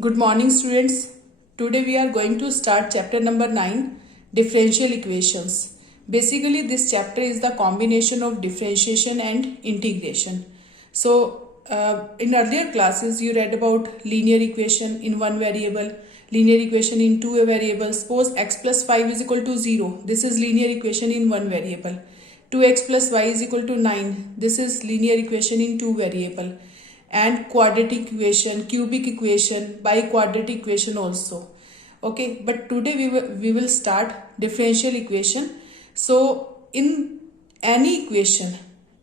Good morning, students. Today we are going to start chapter number 9, differential equations. Basically, this chapter is the combination of differentiation and integration. In earlier classes, you read about linear equation in one variable, linear equation in two variables. Suppose x plus 5 is equal to 0. This is linear equation in one variable. 2x plus y is equal to 9. This is linear equation in two variable. And quadratic equation, cubic equation, biquadratic equation also. Okay, but today we will start differential equation. So in any equation,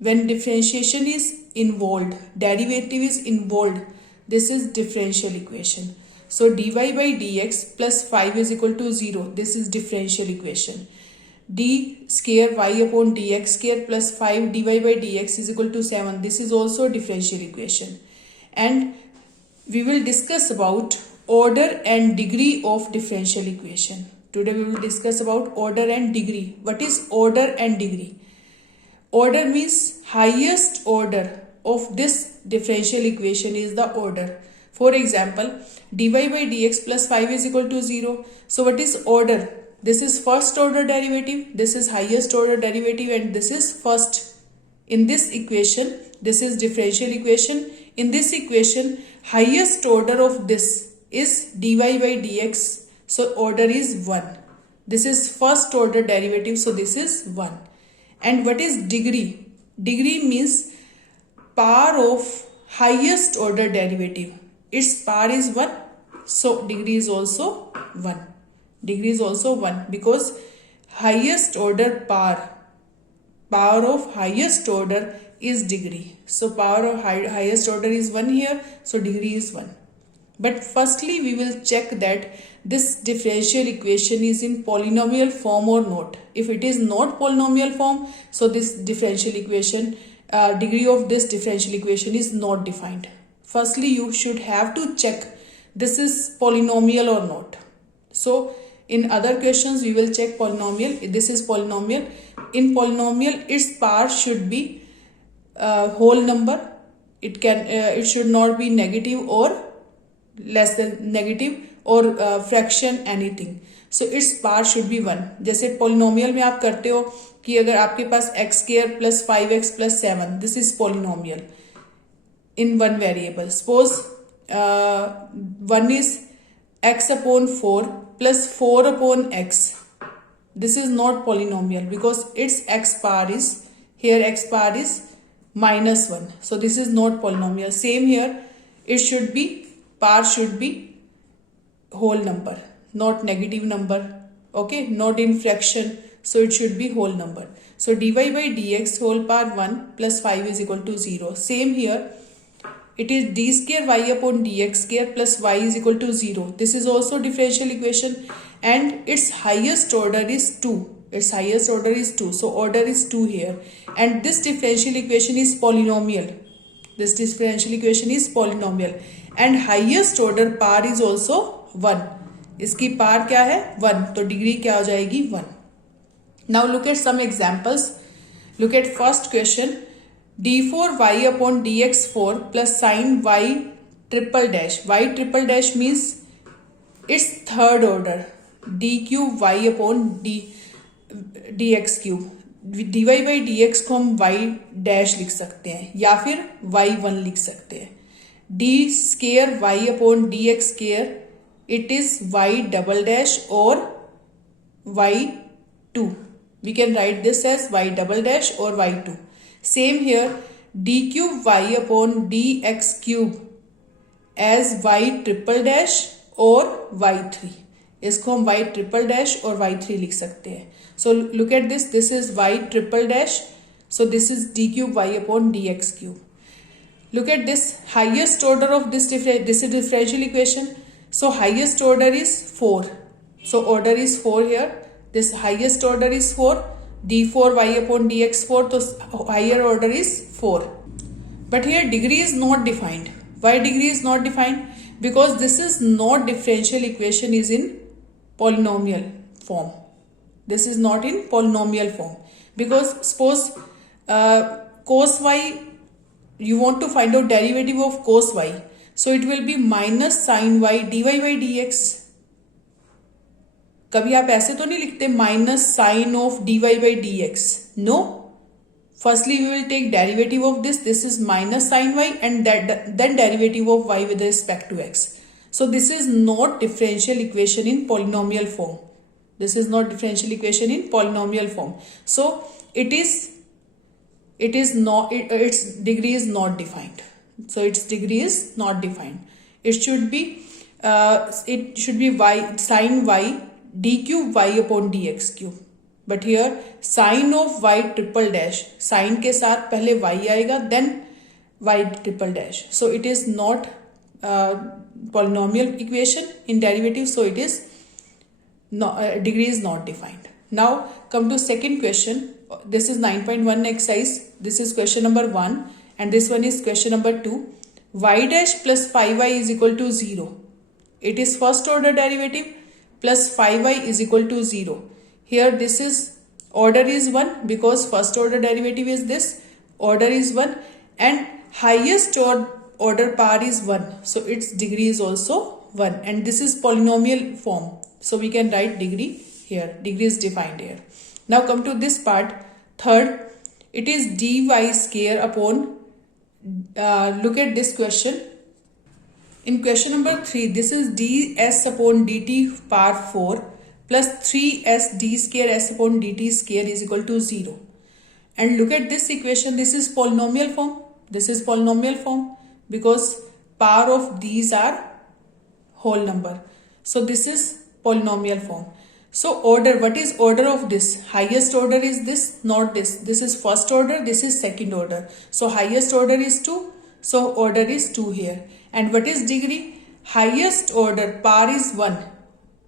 when differentiation is involved, derivative is involved, this is differential equation. So dy by dx plus 5 is equal to 0. This is differential equation. D square y upon dx square plus 5 dy by dx is equal to 7. This is also differential equation. And we will discuss about order and degree of differential equation. Today we will discuss about order and degree. What is order and degree? Order means highest order of this differential equation is the order. For example, dy by dx plus 5 is equal to 0. So what is order? This is first order derivative, this is highest order derivative, and this is first. In this equation, this is differential equation. In this equation, highest order of this is dy by dx. So order is 1. This is first order derivative, so this is 1. And what is degree? Degree means power of highest order derivative. Its power is 1, so degree is also 1. Degree is also 1 because highest order power of highest order is degree. So power of highest order is 1 here, so degree is 1. But firstly we will check that this differential equation is in polynomial form or not. If it is not polynomial form, so this differential equation, degree of this differential equation is not defined. Firstly you should have to check this is polynomial or not. So in other questions we will check polynomial. This is polynomial. In polynomial its power should be whole number. It should not be negative or less than negative or fraction anything. So its power should be 1. जैसे polynomial में आप करते हो कि अगर आपके पास x square plus 5x plus 7, this is polynomial in one variable. Suppose one is x upon 4 plus 4 upon x. This is not polynomial because its x power is, here x power is minus 1. So this is not polynomial. Same here, it should be, power should be whole number, not negative number. Okay, not in fraction. So it should be whole number. So dy by dx whole power 1 plus 5 is equal to 0. Same here. It is d square y upon dx square plus y is equal to 0. This is also differential equation and its highest order is 2. Its highest order is 2. So order is 2 here. And this differential equation is polynomial. This differential equation is polynomial. And highest order power is also 1. इसकी power क्या है? 1. तो degree क्या हो जाएगी? 1. Now look at some examples. Look at first question. d4y upon dx4 plus sin y triple dash. Y triple dash means its third order. d cube y upon dx cube. dy by dx को हम y dash लिख सकते हैं या फिर y1 लिख सकते हैं. d square y upon dx square, it is y double dash or y2. We can write this as y double dash or y2. Same here, d cube y upon dx cube as y triple dash or y3. इसको हम y triple dash or y3 लिख सकते हैं. So look at this. This is y triple dash. So this is d cube y upon dx cube. Look at this. Highest order of this is differential equation. So highest order is 4. So order is 4 here. This highest order is 4. d4 y upon dx4, so higher order is 4. But here degree is not defined. Why degree is not defined? Because this is not differential equation is in polynomial form. This is not in polynomial form. Because suppose cos y, you want to find out derivative of cos y. So it will be minus sin y dy by dx. कभी आप ऐसे तो नहीं लिखते minus sign of dy by dx. No. Firstly, we will take derivative of this. This is minus sin y and then derivative of y with respect to x. So this is not differential equation in polynomial form. This is not differential equation in polynomial form. So its degree is not defined. So its degree is not defined. It should be y sin y d cube y upon dx cube. But here sin of y triple dash, sin के साथ पहले y आएगा then y triple dash. So it is not polynomial equation in derivative. So it is degree is not defined. Now come to second question. This is 9.1 exercise. This is question number 1 and this one is question number 2. Y dash plus 5y is equal to 0. It is first order derivative plus 5y is equal to 0. Here this is order is 1 because first order derivative is this, order is 1 and highest order power is 1. So its degree is also 1 and this is polynomial form. So we can write degree here, degree is defined here. Now come to this part, third, it is dy square upon, look at this question. In question number 3, this is ds upon dt power 4 plus 3s d square s upon dt square is equal to 0. And look at this equation. This is polynomial form. This is polynomial form because power of these are whole number. So this is polynomial form. So order, what is order of this? Highest order is this, not this. This is first order, this is second order. So highest order is 2. So order is 2 here. And what is degree? Highest order power is 1.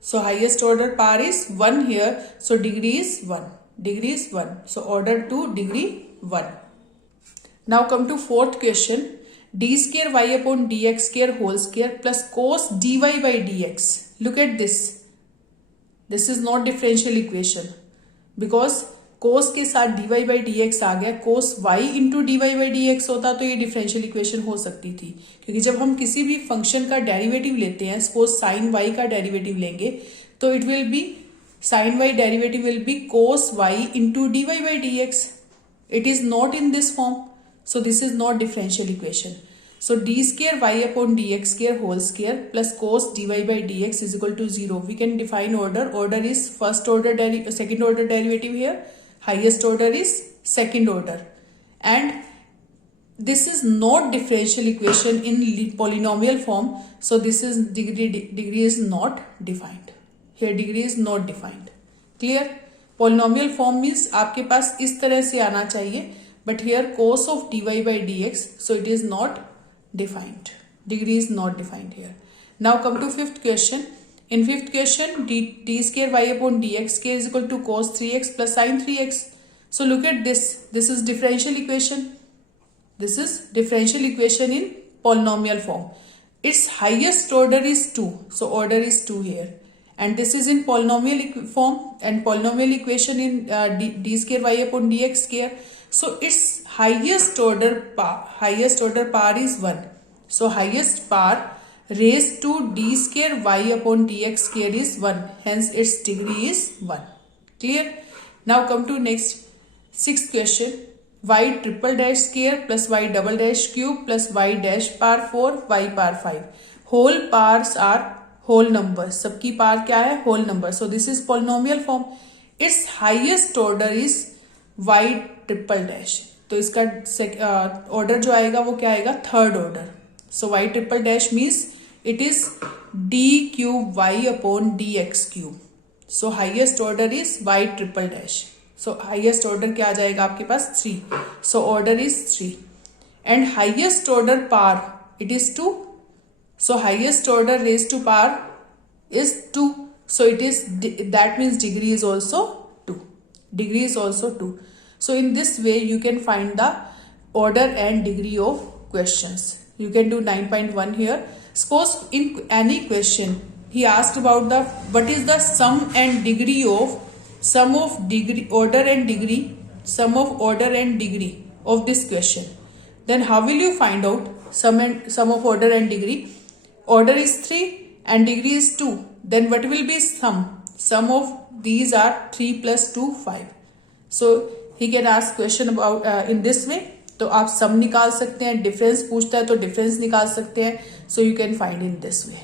So highest order power is 1 here. So degree is 1. Degree is 1. So order 2, degree 1. Now come to fourth question. D square y upon dx square whole square plus cos dy by dx. Look at this. This is not differential equation because cos के साथ dy by dx आ गया. cos y into dy by dx होता तो ये differential equation हो सकती थी क्योंकि जब हम किसी भी फंक्शन का डेरिवेटिव लेते हैं, suppose sin y का डेरिवेटिव लेंगे तो it will be sin y derivative will be cos y into dy by dx. It is not in this form. So this is not differential equation. So d square y upon dx square whole square plus cos dy by dx is equal to 0. We can define order. Order is first order second order derivative here. Highest order is second order. And this is not differential equation in polynomial form. So this is degree is not defined. Here degree is not defined. Clear? Polynomial form means आपके पास इस तरह से आना चाहिए. But here cos of dy by dx. So it is not defined. Degree is not defined here. Now come to fifth question. In fifth question, d square y upon dx square is equal to cos 3x plus sin 3x. So look at this. This is differential equation. This is differential equation in polynomial form. Its highest order is 2. So order is 2 here. And this is in polynomial form and polynomial equation in d square y upon dx square. So its highest order power is 1. So highest power raised to d square y upon dx square is 1. Hence its degree is 1. Clear? Now come to next sixth question. Y triple dash square plus y double dash cube plus y dash power 4 y power 5. Whole powers are whole numbers. सबकी power क्या है? Whole number. So this is polynomial form. Its highest order is y triple dash. तो इसका order जो आएगा वो क्या आएगा? Third order. So y triple dash means it is d cube y upon dx cube. So highest order is y triple dash. So highest order क्या आ जाएगा आपके पास? 3. So order is 3. And highest order power it is 2. So highest order raised to power is 2. So it is, that means degree is also 2. Degree is also 2. So in this way you can find the order and degree of questions. You can do 9.1 here. Suppose in any question he asked about the what is the sum and degree of order and degree of this question. Then how will you find out? sum of order and degree. Order is 3 and degree is 2. Then what will be sum? Sum of these are 3 plus 2 5. So he can ask question about in this way. तो आप सम निकाल सकते हैं, difference पूछता है तो difference निकाल सकते हैं. So you can find in this way.